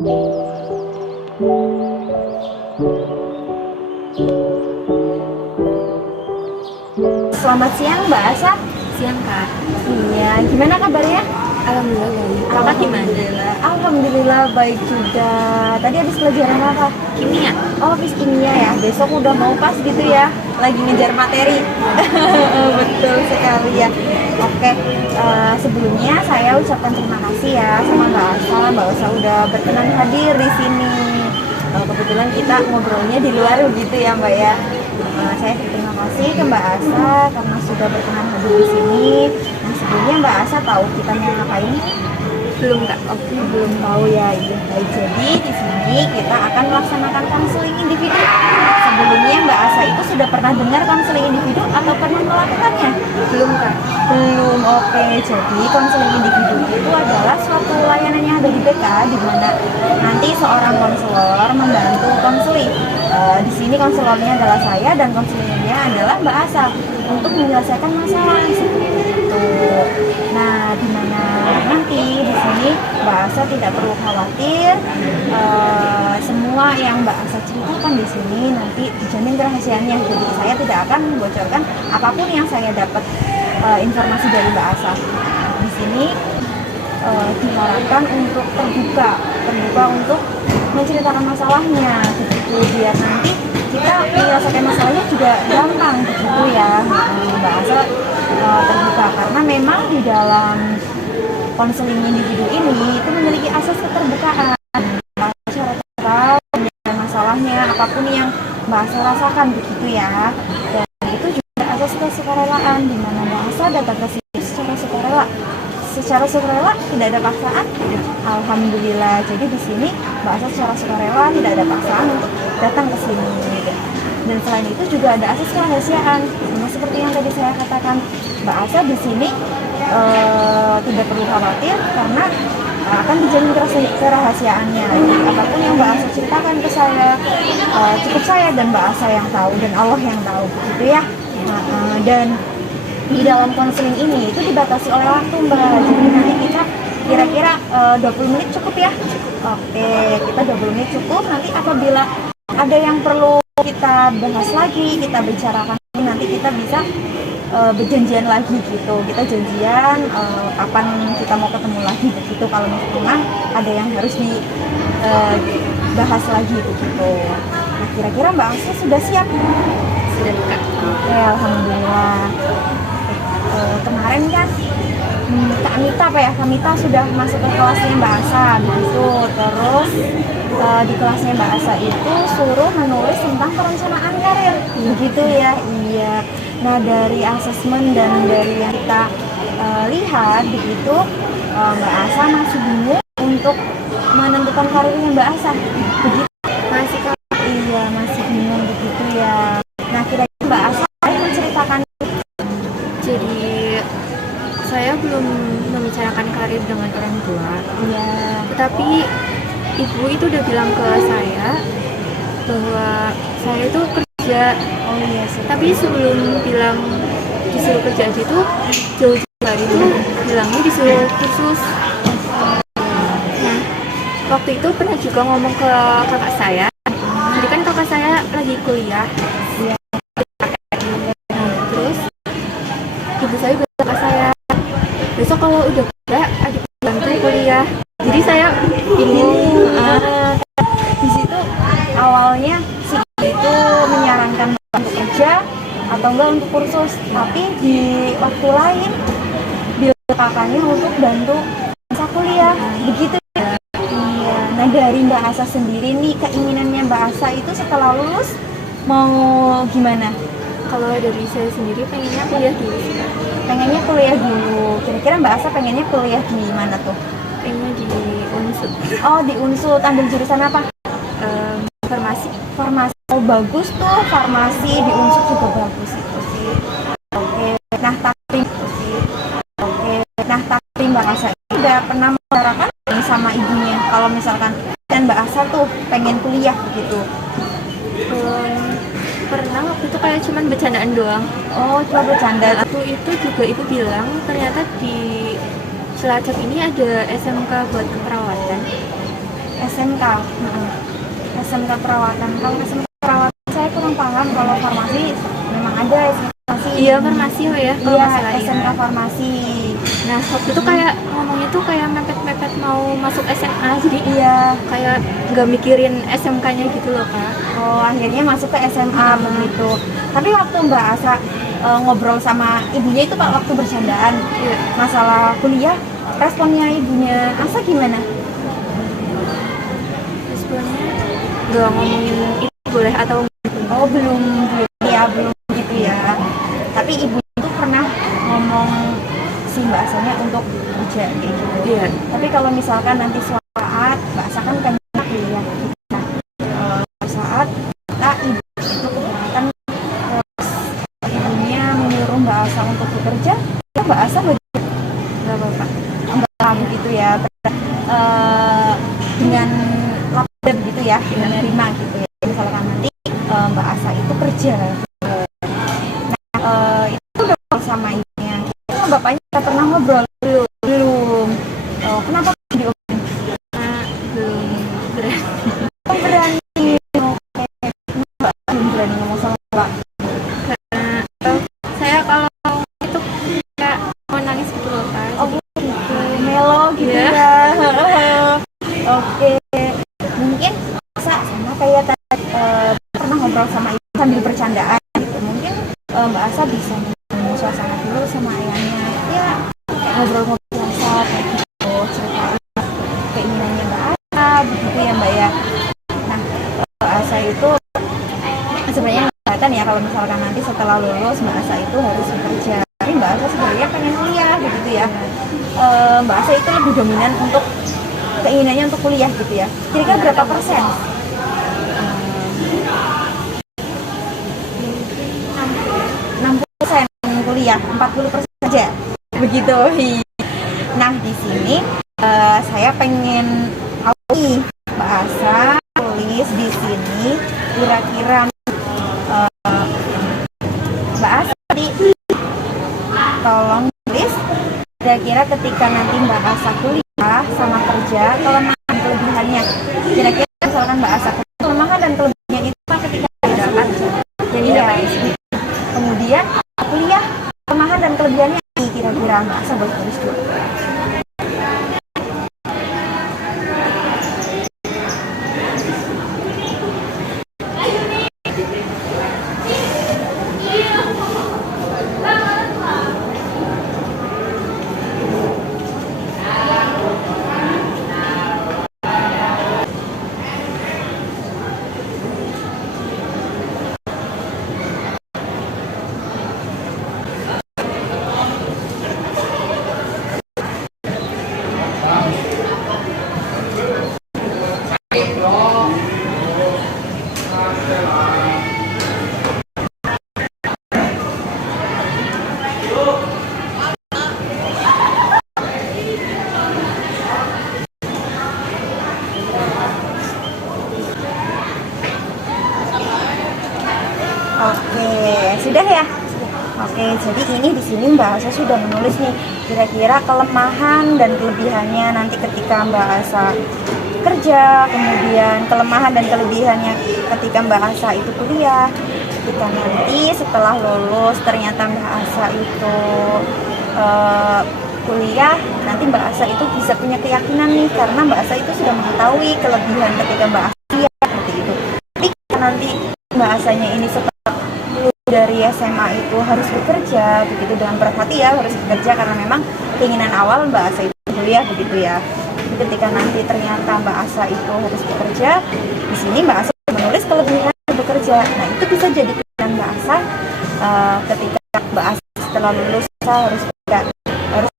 Selamat siang Mbak Asa. Siang Kak. Iya, gimana kabarnya? Alhamdulillah baik. Kakak gimana? Alhamdulillah baik juga. Tadi habis pelajaran apa? Kimia. Oh, habis kimia ya. Besok udah mau pas gitu ya. Lagi ngejar materi. Betul sekali ya. Oke, sebelumnya saya ucapkan terima kasih ya sama Mbak Asa. Mbak Asa udah berkenan hadir di sini. Kebetulan kita ngobrolnya di luar begitu ya Mbak ya. Saya terima kasih ke Mbak Asa karena sudah berkenan hadir di sini. Nah, sebelumnya Mbak Asa tahu kita mau ngapain? Belum Kak. Oke, belum tahu ya. Iya, baik. Jadi di sini kita akan melaksanakan konseling individu. Sebelumnya Mbak Asa itu sudah pernah dengar konseling individu atau pernah melakukannya? Belum Kak. Belum. Oke, jadi konseling individu itu adalah suatu layanan yang ada di BK di mana nanti seorang konselor membantu konseling. Di sini konselornya adalah saya dan konselingnya adalah Mbak Asa untuk menyelesaikan masalah seperti itu. Nah, di mana nanti di sini Mbak Asa tidak perlu khawatir, semua yang Mbak Asa ceritakan di sini nanti dijamin kerahasiaannya. Jadi saya tidak akan membocorkan apapun yang saya dapat informasi dari Mbak Asa. Di sini diharapkan untuk terbuka untuk menceritakan masalahnya, begitu biar nanti kita menyelesaikan masalahnya juga gampang begitu ya. Mbak Asa terbuka karena memang di dalam konseling individu ini itu memiliki asas keterbukaan. Cara tahu masalahnya apapun yang Mbak Asa rasakan begitu ya. Dan itu juga asas kesukarelaan di mana Mbak Asa datang ke sini secara sukarela, tidak ada paksaan. Alhamdulillah. Jadi di sini Mbak Asa secara sukarela, tidak ada paksaan untuk datang ke sini. Dan selain itu juga ada asas kerahasiaan. Sama seperti yang tadi saya katakan, Mbak Asa di sini tidak perlu khawatir karena akan dijamin kerahasiaannya. Jadi apapun yang Mbak Asa ceritakan ke saya, cukup saya dan Mbak Asa yang tahu dan Allah yang tahu, begitu ya. Dan di dalam konseling ini itu dibatasi oleh waktu Mbak. Jadi nanti kita kira-kira 20 menit cukup ya? Oke, kita 20 menit cukup. Nanti apabila ada yang perlu kita bahas lagi, kita bicarakan, nanti kita bisa berjanjian lagi gitu. Kita janjian kapan kita mau ketemu lagi begitu. Kalau memang ada yang harus dibahas lagi begitu. Nah, kira-kira Mbak Asa sudah siap? Sudah Kak. Oke, alhamdulillah. Kemarin kan Kak Mita sudah masuk ke kelasnya Mbak Asa begitu. Terus di kelasnya Mbak Asa itu suruh menulis tentang perencanaan karir begitu ya. Iya. Nah, dari asesmen dan dari yang kita lihat begitu, Mbak Asa masih bingung untuk menentukan karirnya Mbak Asa begitu. Masih Kak. Iya, masih bingung begitu ya. Nah, kira-kira Mbak Asa menceritakan. Jadi saya belum membicarakan karir dengan orang tua. Iya. Tetapi ibu itu udah bilang ke saya bahwa saya itu kerja. Oh iya sih. Tapi sebelum bilang disuruh kerja gitu, jauh-jauh hari itu bilangnya disuruh kursus. Nah, waktu itu pernah juga ngomong ke kakak saya. Jadi kan kakak saya lagi kuliah. Iya. Nah, terus ibu saya bilang ke saya, besok kalau udah kerja, adik bantu kuliah. Jadi saya Bingung. Di situ awalnya si ibu itu menyarankan untuk kerja atau enggak untuk kursus, tapi di waktu lain bilang kakaknya untuk bantu masa kuliah begitu ya. Iya. Nah, dari Mbak Asa sendiri nih, keinginannya Mbak Asa itu setelah lulus mau gimana? kalau dari saya sendiri pengennya kuliah dulu sih Kak. Pengennya kuliah dulu. Kira-kira Mbak Asa pengennya kuliah di mana tuh? Pengennya di Unsud. Oh, di Unsud. Ambil jurusan apa? Farmasi. Farmasi. Oh, bagus tuh, farmasi di Unsud juga bagus itu sih. Oke. Nah, tapi Mbak Asa udah pernah membicarakan sama ibunya kalau misalkan dan Mbak Asa tuh pengen kuliah gitu. Pernah waktu itu kayak cuman bercandaan doang. Oh, cuma bercanda. Waktu itu juga ibu bilang ternyata di Cilacap ini ada SMK buat keperawatan. SMK. SMK perawatan. Kalau SMK perawatan saya kurang paham. Kalau farmasi memang ada SMK farmasi. Iya, farmasi oh ya kalau Iya, nggak salah ya. SMK farmasi. Nah, waktu itu kayak ngomongnya tuh kayak mepet-mepet mau masuk SMA, jadi Iya. kayak nggak mikirin SMK-nya gitu loh Kak. Oh, akhirnya masuk ke SMA begitu. Tapi waktu Mbak Asa ngobrol sama ibunya itu Pak, waktu bercandaan Iya. masalah kuliah, responnya ibunya Asa gimana? Responnya nggak ngomongin itu boleh atau Oh, belum gitu ya. Tapi ibu itu pernah ngomong si Mbak Asanya untuk kerja kayak gitu. iya. Tapi kalau misalkan nanti suatu saat Mbak Asa kan pengen kuliah. Nah, saat kita ibu itu keberatan terus ibunya menyuruh Mbak Asa untuk bekerja, ya Mbak Asa Nggak apa-apa. Mbak gitu ya. Dengan lapor gitu ya, menerima gitu ya. Misalkan nanti Mbak Asa itu kerja. Itu udah ngobrol sama ibunya. Sama bapaknya kita pernah ngobrol belum. Kenapa diobrolin? Belum berani. Belum berani. Oke. Mbak belum berani ngomong sama Mbak. Karena saya kalau itu kayak mau nangis gitu loh Kak. Oh gitu, melo gitu Iya. ya. Oke. Mungkin sama kayak tadi pernah ngobrol sama ibu sambil bercandaan gitu. Mungkin Mbak Asa bisa suasana dulu sama ayahnya. Ya, kayak ngobrol-ngobrol biasa kayak gitu, ceritain keinginannya Mbak Asa, begitu ya Mbak ya. Nah, Mbak Asa itu sebenarnya nggak kelihatan ya kalau misalkan nanti setelah lulus Mbak Asa itu harus bekerja. Tapi Mbak Asa sebenarnya pengen kuliah begitu ya. Mbak Asa itu lebih dominan untuk keinginannya untuk kuliah gitu ya. Kira-kira berapa persen? 60% kuliah, 40% saja. Begitu. Nah, di sini saya pengen tahu nih, Mbak Asa tulis di sini kira-kira Mbak Asa tadi tolong tulis kira-kira ketika nanti Mbak Asa kuliah sama kerja, kelemahan kelebihannya. Kira-kira misalkan Mbak Asa kelemahan dan kelebihannya itu apa ketika dapat jadi kemudian kuliah, kelemahan dan kelebihannya kira-kira Mbak Asa boleh tulis dulu. Oke, sudah ya. Oke, jadi ini di sini Mbak Asa sudah menulis nih kira-kira kelemahan dan kelebihannya nanti ketika Mbak Asa kerja, kemudian kelemahan dan kelebihannya ketika Mbak Asa itu kuliah, ketika nanti setelah lulus ternyata Mbak Asa itu kuliah, nanti Mbak Asa itu bisa punya keyakinan nih karena Mbak Asa itu sudah mengetahui kelebihan ketika Mbak Asa kuliah seperti itu. Tapi nanti Mbak Asanya ini setelah dari SMA itu harus bekerja begitu dengan berat hati ya, harus bekerja karena memang keinginan awal Mbak Asa itu kuliah begitu ya. Jadi ketika nanti ternyata Mbak Asa itu harus bekerja, di sini Mbak Asa menulis kelebihan bekerja. Nah itu bisa jadi pilihan Mbak Asa ketika Mbak Asa setelah lulus harus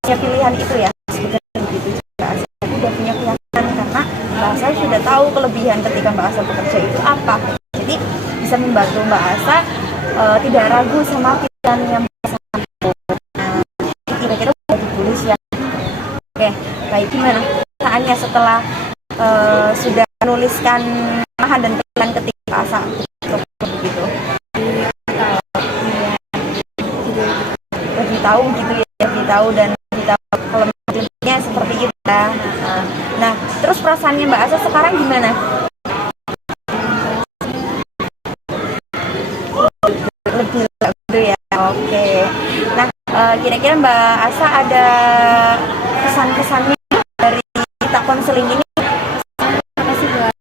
punya pilihan itu ya, harus bekerja begitu. Mbak Asa sudah punya keyakinan karena Mbak Asa sudah tahu kelebihan ketika Mbak Asa bekerja itu apa. Jadi bisa membantu Mbak Asa tidak ragu sama pilihan yang Mbak Asa ambil. Nah, kira-kira sudah ditulis ya. Oke, baik, gimana perasaannya setelah sudah menuliskan kelemahan dan kelebihan ketika Mbak Asa begitu? Lebih tahu gitu ya, lebih tahu dan lebih tahu kelemahannya seperti itu ya. Nah, Terus perasaannya Mbak Asa sekarang gimana? Lebih lega gitu ya. Oke. Nah, kira-kira Mbak Asa ada kesan-kesannya dari kita konseling ini? Terima kasih buat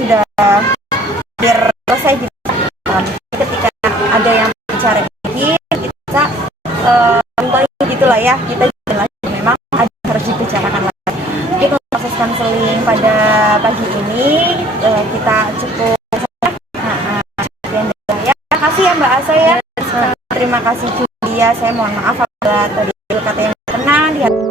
Sudah hampir selesai gitu. Ketika ada yang bicara ini kita paling gitulah ya, kita jelas memang ada harus dibicarakan lagi. Jadi untuk proses konseling pada pagi ini kita cukup sekian dari saya. Terima kasih ya Mbak Asa ya. Terima kasih juga. Saya mohon maaf apabila tadi kata yang berkenan di hati